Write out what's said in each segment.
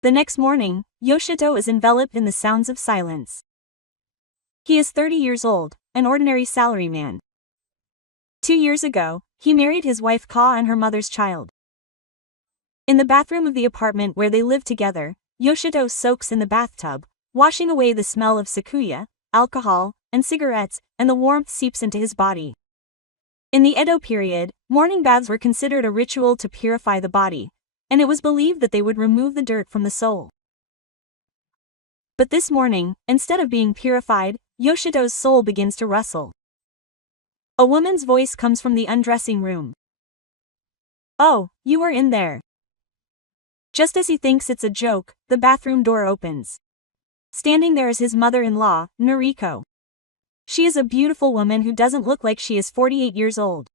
The next morning, Yoshito is enveloped in the sounds of silence. He is 30 years old, an ordinary salaryman. 2 years ago, he married his wife Ka and her mother's child. In the bathroom of the apartment where they live together, Yoshito soaks in the bathtub, washing away the smell of sakuya, alcohol, and cigarettes, and the warmth seeps into his body. In the Edo period, morning baths were considered a ritual to purify the body, and it was believed that they would remove the dirt from the soul. But this morning, instead of being purified, Yoshito's soul begins to rustle. A woman's voice comes from the undressing room. "Oh, you are in there." Just as he thinks it's a joke, the bathroom door opens. Standing there is his mother-in-law, Noriko. She is a beautiful woman who doesn't look like she is 48 years old.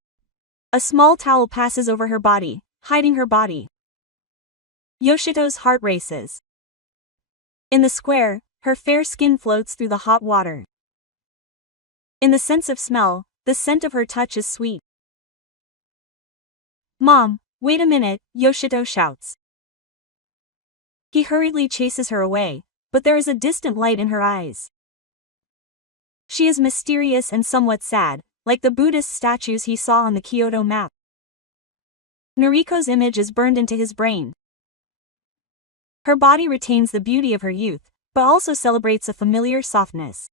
A small towel passes over her body, hiding her body. Yoshito's heart races. In the square, her fair skin floats through the hot water. In the sense of smell, the scent of her touch is sweet. "Mom, wait a minute," Yoshito shouts. He hurriedly chases her away, but there is a distant light in her eyes. She is mysterious and somewhat sad, like the Buddhist statues he saw on the Kyoto map. Noriko's image is burned into his brain. Her body retains the beauty of her youth, but also celebrates a familiar softness.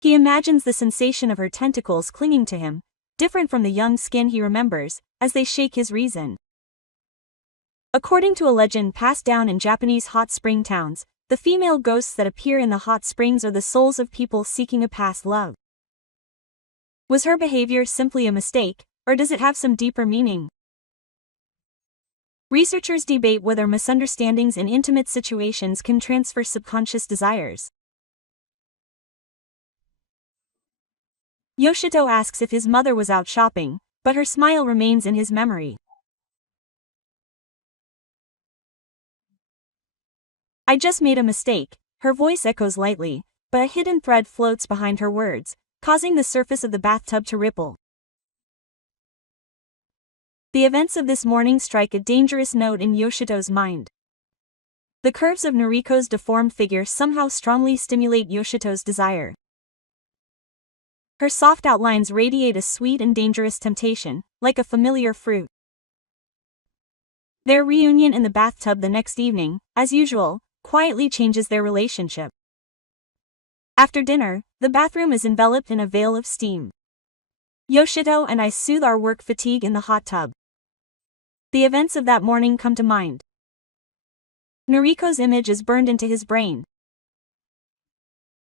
He imagines the sensation of her tentacles clinging to him, different from the young skin he remembers, as they shake his reason. According to a legend passed down in Japanese hot spring towns, the female ghosts that appear in the hot springs are the souls of people seeking a past love. Was her behavior simply a mistake, or does it have some deeper meaning? Researchers debate whether misunderstandings in intimate situations can transfer subconscious desires. Yoshito asks if his mother was out shopping, but her smile remains in his memory. "I just made a mistake," her voice echoes lightly, but a hidden thread floats behind her words, causing the surface of the bathtub to ripple. The events of this morning strike a dangerous note in Yoshito's mind. The curves of Noriko's deformed figure somehow strongly stimulate Yoshito's desire. Her soft outlines radiate a sweet and dangerous temptation, like a familiar fruit. Their reunion in the bathtub the next evening, as usual, quietly changes their relationship. After dinner, the bathroom is enveloped in a veil of steam. Yoshito and I soothe our work fatigue in the hot tub. The events of that morning come to mind. Noriko's image is burned into his brain.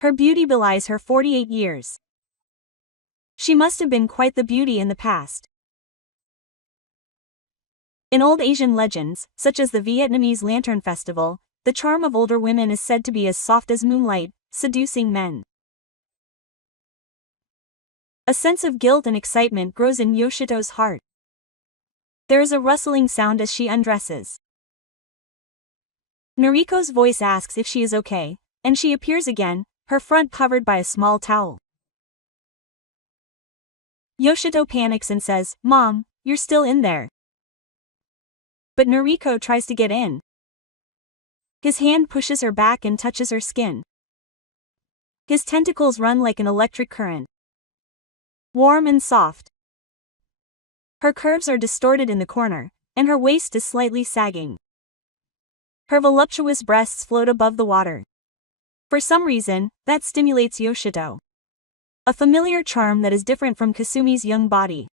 Her beauty belies her 48 years. She must have been quite the beauty in the past. In old Asian legends, such as the Vietnamese Lantern Festival, the charm of older women is said to be as soft as moonlight, seducing men. A sense of guilt and excitement grows in Yoshito's heart. There is a rustling sound as she undresses. Noriko's voice asks if she is okay, and she appears again, her front covered by a small towel. Yoshito panics and says, "Mom, you're still in there." But Noriko tries to get in. His hand pushes her back and touches her skin. His tentacles run like an electric current. Warm and soft. Her curves are distorted in the corner, and her waist is slightly sagging. Her voluptuous breasts float above the water. For some reason, that stimulates Yoshito. A familiar charm that is different from Kasumi's young body.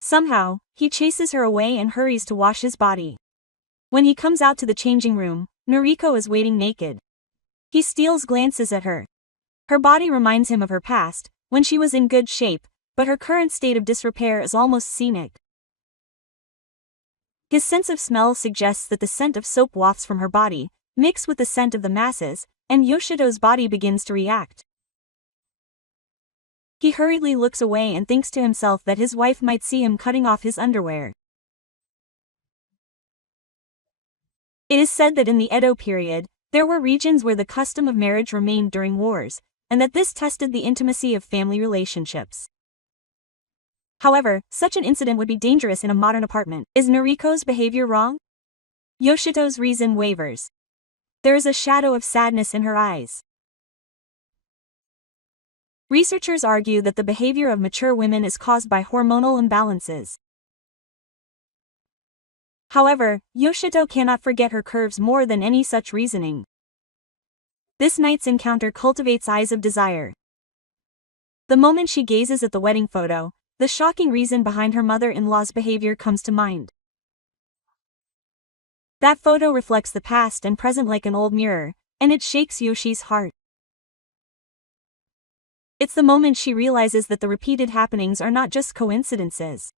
Somehow, he chases her away and hurries to wash his body. When he comes out to the changing room, Noriko is waiting naked. He steals glances at her. Her body reminds him of her past, when she was in good shape, but her current state of disrepair is almost scenic. His sense of smell suggests that the scent of soap wafts from her body, mixed with the scent of the masses, and Yoshito's body begins to react. He hurriedly looks away and thinks to himself that his wife might see him cutting off his underwear. It is said that in the Edo period, there were regions where the custom of marriage remained during wars, and that this tested the intimacy of family relationships. However, such an incident would be dangerous in a modern apartment. Is Noriko's behavior wrong? Yoshito's reason wavers. There is a shadow of sadness in her eyes. Researchers argue that the behavior of mature women is caused by hormonal imbalances. However, Yoshito cannot forget her curves more than any such reasoning. This night's encounter cultivates eyes of desire. The moment she gazes at the wedding photo, the shocking reason behind her mother-in-law's behavior comes to mind. That photo reflects the past and present like an old mirror, and it shakes Yoshi's heart. It's the moment she realizes that the repeated happenings are not just coincidences.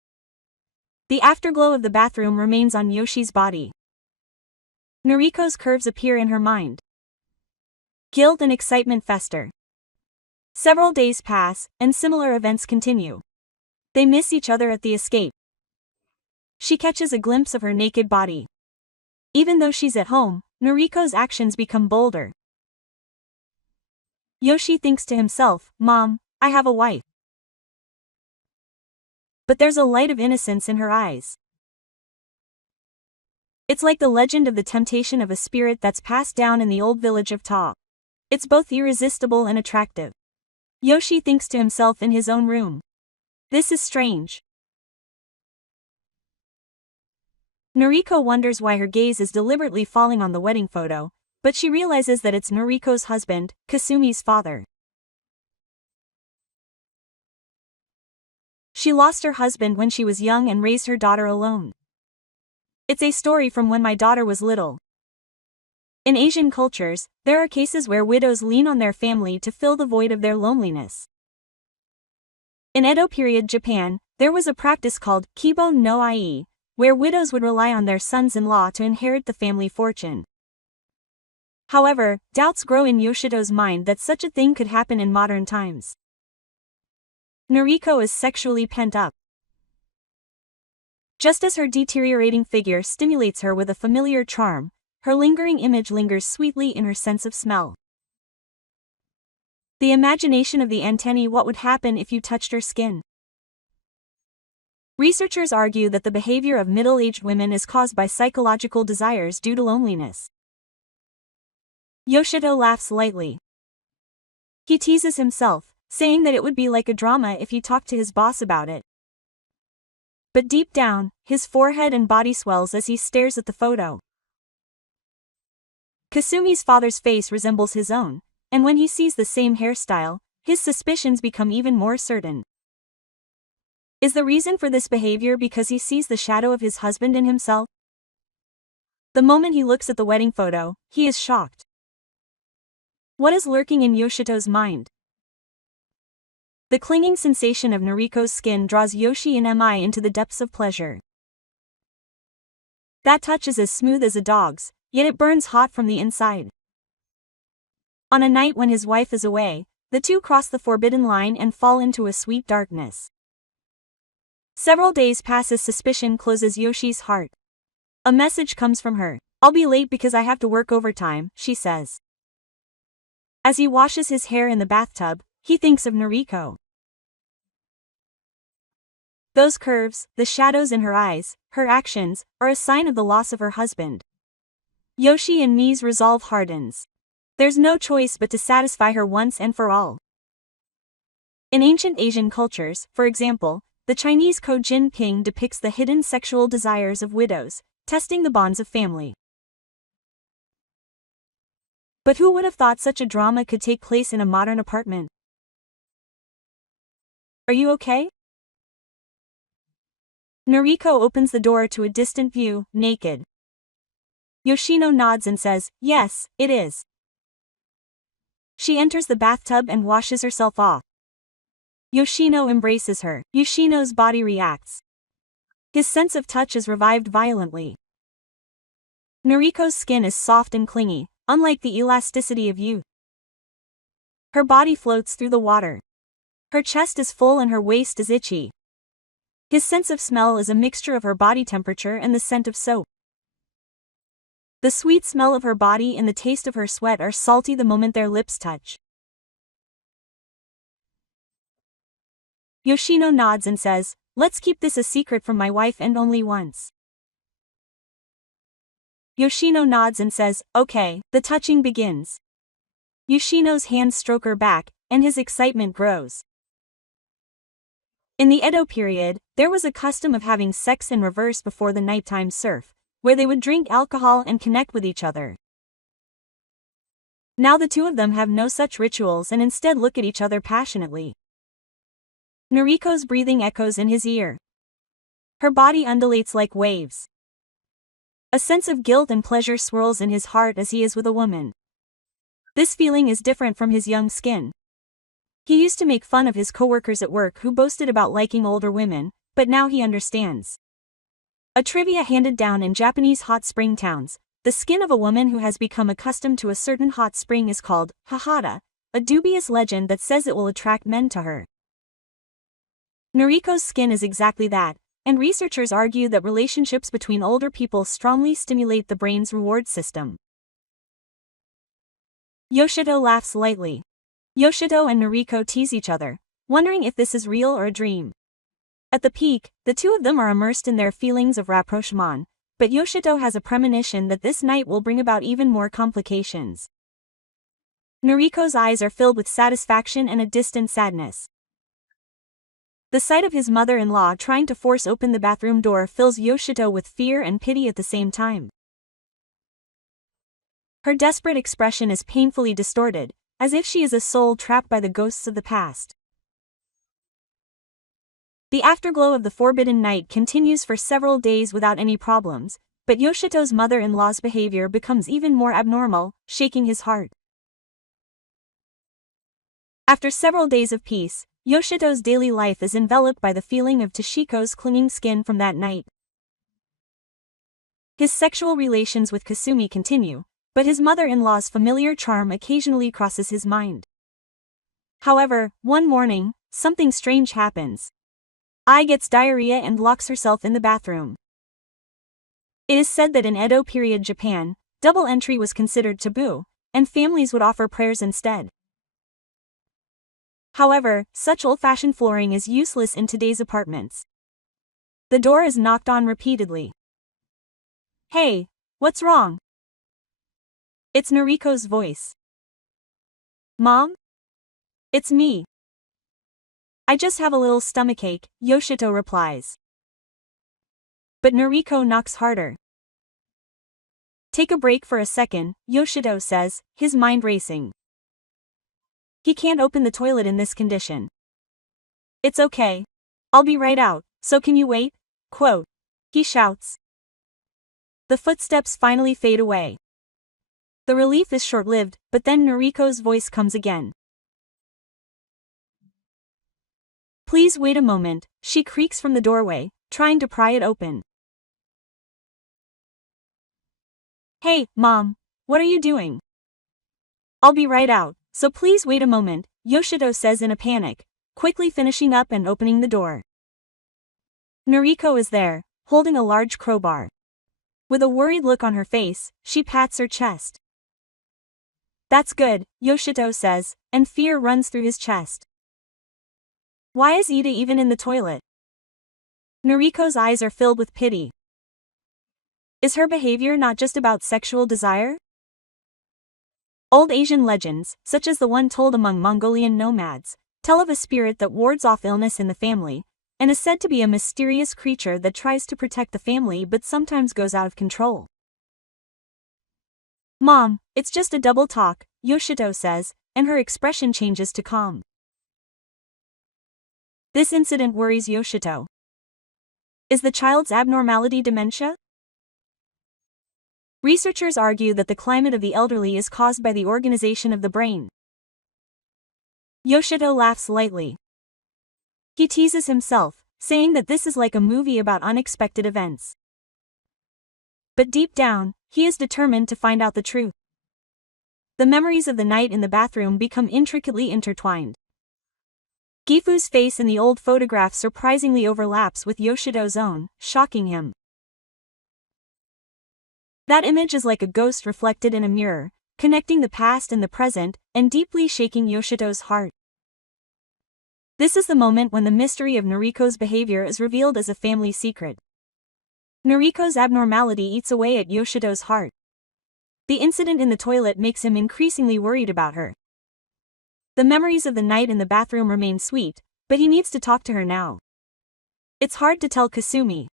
The afterglow of the bathroom remains on Yoshi's body. Noriko's curves appear in her mind. Guilt and excitement fester. Several days pass, and similar events continue. They miss each other at the escape. She catches a glimpse of her naked body. Even though she's at home, Noriko's actions become bolder. Yoshi thinks to himself, "Mom, I have a wife." But there's a light of innocence in her eyes. It's like the legend of the temptation of a spirit that's passed down in the old village of Ta. It's both irresistible and attractive. Yoshi thinks to himself in his own room. This is strange. Noriko wonders why her gaze is deliberately falling on the wedding photo, but she realizes that it's Noriko's husband, Kasumi's father. She lost her husband when she was young and raised her daughter alone. It's a story from when my daughter was little. In Asian cultures, there are cases where widows lean on their family to fill the void of their loneliness. In Edo period Japan, there was a practice called kibo no ai, where widows would rely on their sons-in-law to inherit the family fortune. However, doubts grow in Yoshito's mind that such a thing could happen in modern times. Noriko is sexually pent up. Just as her deteriorating figure stimulates her with a familiar charm, her lingering image lingers sweetly in her sense of smell. The imagination of the antennae. What would happen if you touched her skin? Researchers argue that the behavior of middle-aged women is caused by psychological desires due to loneliness. Yoshito laughs lightly. He teases himself, saying that it would be like a drama if he talked to his boss about it. But deep down, his forehead and body swells as he stares at the photo. Kasumi's father's face resembles his own, and when he sees the same hairstyle, his suspicions become even more certain. Is the reason for this behavior because he sees the shadow of his husband in himself? The moment he looks at the wedding photo, he is shocked. What is lurking in Yoshito's mind? The clinging sensation of Noriko's skin draws Yoshi and Mi into the depths of pleasure. That touch is as smooth as a dog's, yet it burns hot from the inside. On a night when his wife is away, the two cross the forbidden line and fall into a sweet darkness. Several days pass as suspicion closes Yoshi's heart. A message comes from her. "I'll be late because I have to work overtime," she says. As he washes his hair in the bathtub, he thinks of Noriko. Those curves, the shadows in her eyes, her actions, are a sign of the loss of her husband. Yoshi and Mi's resolve hardens. There's no choice but to satisfy her once and for all. In ancient Asian cultures, for example, the Chinese Ko Jin Ping depicts the hidden sexual desires of widows, testing the bonds of family. But who would have thought such a drama could take place in a modern apartment? Are you okay? Noriko opens the door to a distant view, naked. Yoshino nods and says, "Yes, it is." She enters the bathtub and washes herself off. Yoshino embraces her. Yoshino's body reacts. His sense of touch is revived violently. Noriko's skin is soft and clingy, unlike the elasticity of youth. Her body floats through the water. Her chest is full and her waist is itchy. His sense of smell is a mixture of her body temperature and the scent of soap. The sweet smell of her body and the taste of her sweat are salty the moment their lips touch. Yoshino nods and says, "Let's keep this a secret from my wife and only once." Yoshino nods and says, "Okay." The touching begins. Yoshino's hands stroke her back, and his excitement grows. In the Edo period, there was a custom of having sex in reverse before the nighttime surf, where they would drink alcohol and connect with each other. Now the two of them have no such rituals and instead look at each other passionately. Noriko's breathing echoes in his ear. Her body undulates like waves. A sense of guilt and pleasure swirls in his heart as he is with a woman. This feeling is different from his young skin. He used to make fun of his coworkers at work who boasted about liking older women, but now he understands. A trivia handed down in Japanese hot spring towns: the skin of a woman who has become accustomed to a certain hot spring is called hahata, a dubious legend that says it will attract men to her. Noriko's skin is exactly that, and researchers argue that relationships between older people strongly stimulate the brain's reward system. Yoshito laughs lightly. Yoshito and Noriko tease each other, wondering if this is real or a dream. At the peak, the two of them are immersed in their feelings of rapprochement, but Yoshito has a premonition that this night will bring about even more complications. Noriko's eyes are filled with satisfaction and a distant sadness. The sight of his mother-in-law trying to force open the bathroom door fills Yoshito with fear and pity at the same time. Her desperate expression is painfully distorted, as if she is a soul trapped by the ghosts of the past. The afterglow of the forbidden night continues for several days without any problems, but Yoshito's mother-in-law's behavior becomes even more abnormal, shaking his heart. After several days of peace, Yoshito's daily life is enveloped by the feeling of Toshiko's clinging skin from that night. His sexual relations with Kasumi continue, but his mother-in-law's familiar charm occasionally crosses his mind. However, one morning, something strange happens. Ai gets diarrhea and locks herself in the bathroom. It is said that in Edo period Japan, double entry was considered taboo, and families would offer prayers instead. However, such old-fashioned flooring is useless in today's apartments. The door is knocked on repeatedly. "Hey, what's wrong?" It's Noriko's voice. "Mom? It's me. I just have a little stomachache," Yoshito replies. But Noriko knocks harder. "Take a break for a second," Yoshito says, his mind racing. He can't open the toilet in this condition. "It's okay. I'll be right out, so can you wait?" Quote. He shouts. The footsteps finally fade away. The relief is short-lived, but then Noriko's voice comes again. "Please wait a moment," she creaks from the doorway, trying to pry it open. "Hey, Mom, what are you doing?" "I'll be right out, so please wait a moment," Yoshito says in a panic, quickly finishing up and opening the door. Noriko is there, holding a large crowbar. With a worried look on her face, she pats her chest. "That's good," Yoshito says, and fear runs through his chest. Why is Ida even in the toilet? Noriko's eyes are filled with pity. Is her behavior not just about sexual desire? Old Asian legends, such as the one told among Mongolian nomads, tell of a spirit that wards off illness in the family, and is said to be a mysterious creature that tries to protect the family but sometimes goes out of control. "Mom, it's just a double talk," Yoshito says, and her expression changes to calm. This incident worries Yoshito. Is the child's abnormality dementia? Researchers argue that the climate of the elderly is caused by the organization of the brain. Yoshito laughs lightly. He teases himself, saying that this is like a movie about unexpected events. But deep down, he is determined to find out the truth. The memories of the night in the bathroom become intricately intertwined. Gifu's face in the old photograph surprisingly overlaps with Yoshito's own, shocking him. That image is like a ghost reflected in a mirror, connecting the past and the present, and deeply shaking Yoshito's heart. This is the moment when the mystery of Noriko's behavior is revealed as a family secret. Noriko's abnormality eats away at Yoshito's heart. The incident in the toilet makes him increasingly worried about her. The memories of the night in the bathroom remain sweet, but he needs to talk to her now. It's hard to tell Kasumi.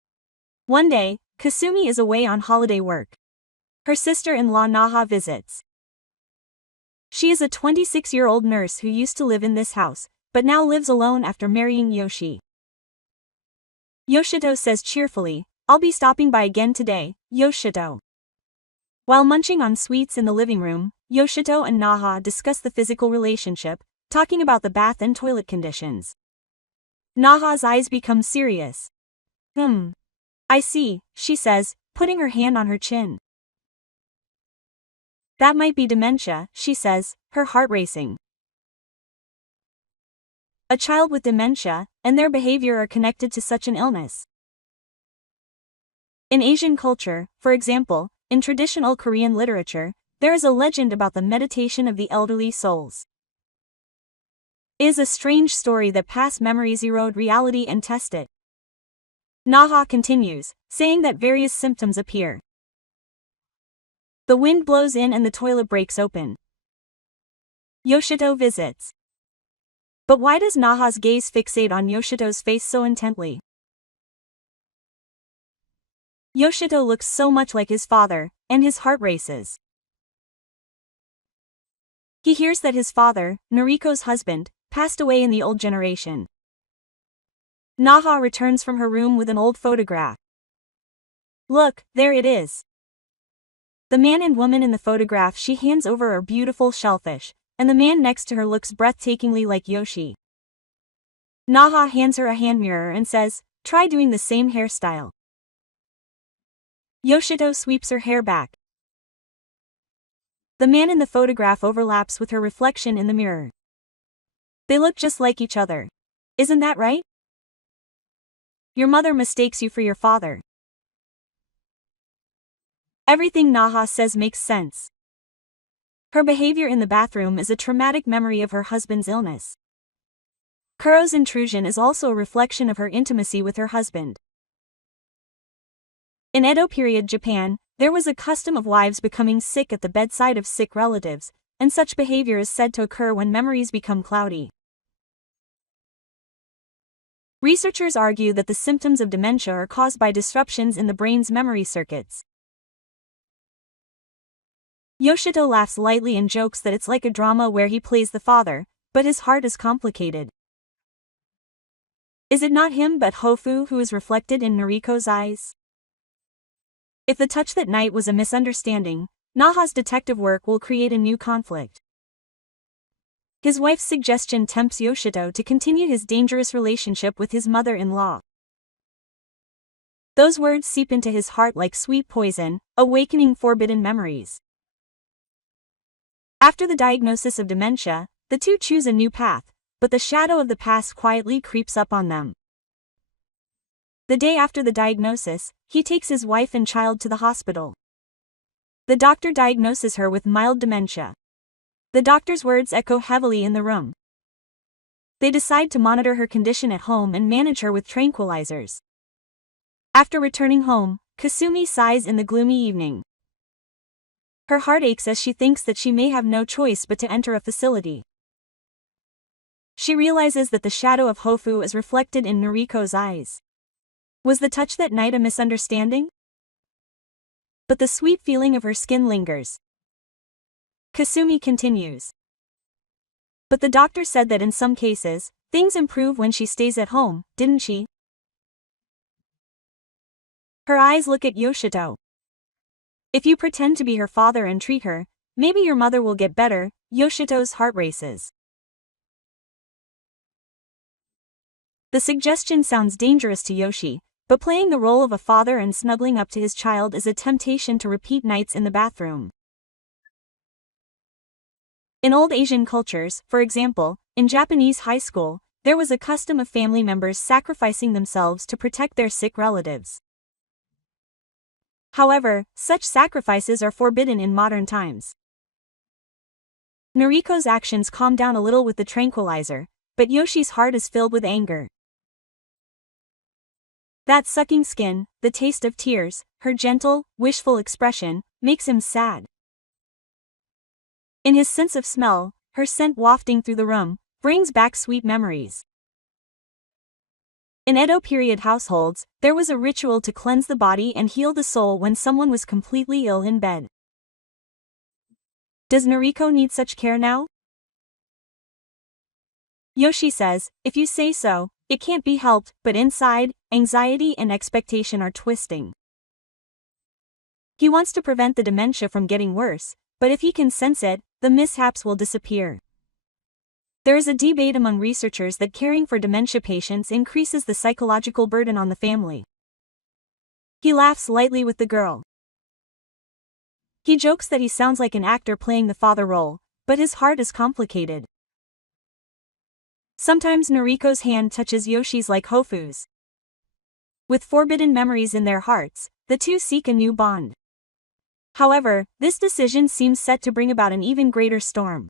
One day, Kasumi is away on holiday work. Her sister-in-law Naha visits. She is a 26-year-old nurse who used to live in this house, but now lives alone after marrying Yoshi. Yoshito says cheerfully, "I'll be stopping by again today, Yoshito." While munching on sweets in the living room, Yoshito and Naha discuss the physical relationship, talking about the bath and toilet conditions. Naha's eyes become serious. I see, she says, putting her hand on her chin. That might be dementia, she says, her heart racing. A child with dementia, and their behavior are connected to such an illness. In Asian culture, for example, in traditional Korean literature, there is a legend about the meditation of the elderly souls. It is a strange story that past memories erode reality and test it. Naha continues, saying that various symptoms appear. The wind blows in and the toilet breaks open. Yoshito visits. But why does Naha's gaze fixate on Yoshito's face so intently? Yoshito looks so much like his father, and his heart races. He hears that his father, Noriko's husband, passed away in the old generation. Naha returns from her room with an old photograph. Look, there it is. The man and woman in the photograph she hands over are beautiful shellfish, and the man next to her looks breathtakingly like Yoshi. Naha hands her a hand mirror and says, "Try doing the same hairstyle." Yoshito sweeps her hair back. The man in the photograph overlaps with her reflection in the mirror. They look just like each other. Isn't that right? Your mother mistakes you for your father. Everything Naha says makes sense. Her behavior in the bathroom is a traumatic memory of her husband's illness. Kuro's intrusion is also a reflection of her intimacy with her husband. In Edo period Japan, there was a custom of wives becoming sick at the bedside of sick relatives, and such behavior is said to occur when memories become cloudy. Researchers argue that the symptoms of dementia are caused by disruptions in the brain's memory circuits. Yoshito laughs lightly and jokes that it's like a drama where he plays the father, but his heart is complicated. Is it not him but Hofu who is reflected in Noriko's eyes? If the touch that night was a misunderstanding, Naha's detective work will create a new conflict. His wife's suggestion tempts Yoshito to continue his dangerous relationship with his mother-in-law. Those words seep into his heart like sweet poison, awakening forbidden memories. After the diagnosis of dementia, the two choose a new path, but the shadow of the past quietly creeps up on them. The day after the diagnosis, he takes his wife and child to the hospital. The doctor diagnoses her with mild dementia. The doctor's words echo heavily in the room. They decide to monitor her condition at home and manage her with tranquilizers. After returning home, Kasumi sighs in the gloomy evening. Her heart aches as she thinks that she may have no choice but to enter a facility. She realizes that the shadow of Hofu is reflected in Noriko's eyes. Was the touch that night a misunderstanding? But the sweet feeling of her skin lingers. Kasumi continues. But the doctor said that in some cases, things improve when she stays at home, didn't she? Her eyes look at Yoshito. If you pretend to be her father and treat her, maybe your mother will get better. Yoshito's heart races. The suggestion sounds dangerous to Yoshi, but playing the role of a father and snuggling up to his child is a temptation to repeat nights in the bathroom. In old Asian cultures, for example, in Japanese high school, there was a custom of family members sacrificing themselves to protect their sick relatives. However, such sacrifices are forbidden in modern times. Noriko's actions calm down a little with the tranquilizer, but Yoshi's heart is filled with anger. That sucking skin, the taste of tears, her gentle, wishful expression, makes him sad. In his sense of smell, her scent wafting through the room, brings back sweet memories. In Edo period households, there was a ritual to cleanse the body and heal the soul when someone was completely ill in bed. Does Noriko need such care now? Yoshi says, if you say so, it can't be helped, but inside, anxiety and expectation are twisting. He wants to prevent the dementia from getting worse, but if he can sense it, the mishaps will disappear. There is a debate among researchers that caring for dementia patients increases the psychological burden on the family. He laughs lightly with the girl. He jokes that he sounds like an actor playing the father role, but his heart is complicated. Sometimes Noriko's hand touches Yoshi's like Hofu's. With forbidden memories in their hearts, the two seek a new bond. However, this decision seems set to bring about an even greater storm.